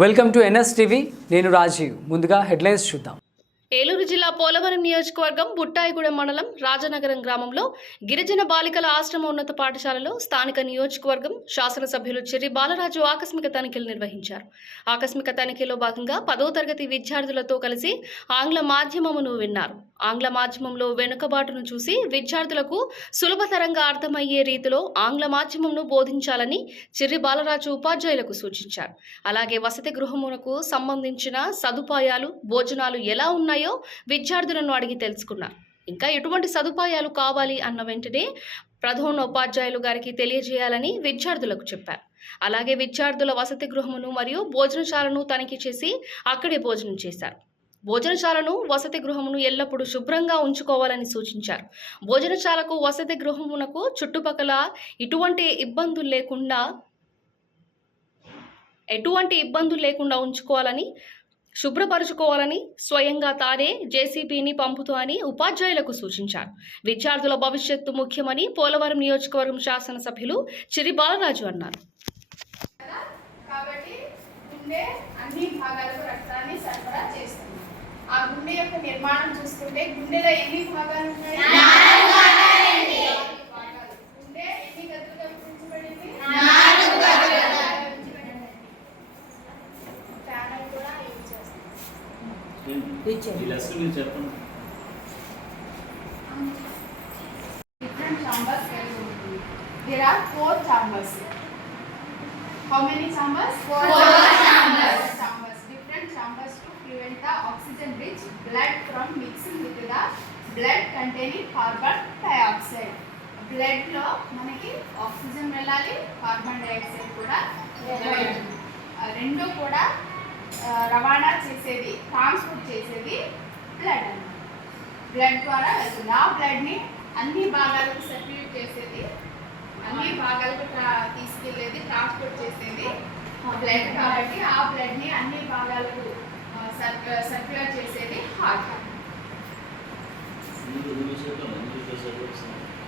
Welcome to NS TV. నేను రాజీవ్. ముందుగా headlines చూద్దాం. ఏలూరు జిల్లా పోలవరం నియోజకవర్గం బుట్టాయిగూడెం మండలం రాజనగరం గ్రామంలో గిరిజన బాలికల ఆశ్రమ ఉన్నత పాఠశాలలో స్థానిక నియోజకవర్గం శాసనసభ్యులు చెర్రి బాలరాజు ఆకస్మిక తనిఖీలు నిర్వహించారు. ఆకస్మిక తనిఖీలో భాగంగా 10వ తరగతి విద్యార్థులతో కలిసి ఆంగ్ల మాధ్యమమును విన్నారు. ఆంగ్ల మాధ్యమంలో వెనుకబాటును చూసి విద్యార్థులకు సులభతరంగా అర్థమయ్యే రీతిలో ఆంగ్ల మాధ్యమంను బోధించాలని చెర్రి బాలరాజు ఉపాధ్యాయులకు సూచించారు. అలాగే వసతి గృహమునకు సంబంధించిన సదుపాయాలు, భోజనాలు ఎలా ఉన్నాయో విద్యార్థులను అడిగి తెలుసుకున్నారు. ఇంకా ఎటువంటి సదుపాయాలు కావాలి అన్న వెంటనే ప్రధానోపాధ్యాయులు గారికి తెలియజేయాలని విద్యార్థులకు చెప్పారు. అలాగే విద్యార్థుల వసతి గృహమును మరియు భోజనశాలను తనిఖీ చేసి అక్కడే భోజనం చేశారు. భోజనశాలను, వసతి గృహమును ఎల్లప్పుడూ శుభ్రంగా ఉంచుకోవాలని సూచించారు. భోజనశాలకు, వసతి గృహమునకు చుట్టుపక్కల ఎటువంటి ఇబ్బందులు లేకుండా ఉంచుకోవాలని, శుభ్రపరుచుకోవాలని, స్వయంగా తానే జేసీబీని పంపుతూ అని ఉపాధ్యాయులకు సూచించారు. విద్యార్థుల భవిష్యత్తు ముఖ్యమని పోలవరం నియోజకవర్గం శాసనసభ్యులు చెర్రి బాలరాజు అన్నారు. కాబట్టి గుండె అన్ని భాగాలకు రక్తాన్ని సరఫరా చేస్తుంది. ఆ గుండె యొక్క నిర్మాణం చూసుకుంటే గుండెలో ఎన్ని భాగాలు ఉన్నాయి? 4 భాగాలండి. గుండె ఎన్ని గదులుగా విభజించబడింది? 4 గదులుగా విభజించబడింది. ప్యానల్ కూడా యూజ్ చేస్తాం. ఈ లెసన్ మీరు చెప్పండి. Different chambers కలిగి ఉంటుంది. There are 4 chambers. How many chambers? 4 chambers. Different chambers to prevent the oxygen-rich blood from mixing with the blood containing carbon dioxide. Blood లో మనకి ఆక్సిజన్ వెళ్ళాలి, కార్బన్ డైఆక్సైడ్ కూడా వెళ్ళాలి. రెండు కూడా రవాణా చేసేది, ట్రాన్స్పోర్ట్ చేసేది బ్లడ్ అన్నమాట. బ్లడ్ ద్వారా వెళ్తుంది. ఆ బ్లడ్ని అన్ని భాగాలకు సర్క్యులేట్ చేసేది, అన్ని భాగాలకు తీసుకెళ్లేది, ట్రాన్స్పోర్ట్ చేసేది బ్లడ్. కాబట్టి ఆ బ్లడ్ని అన్ని భాగాలకు సర్క్యులేట్ చేసేది హార్ట్.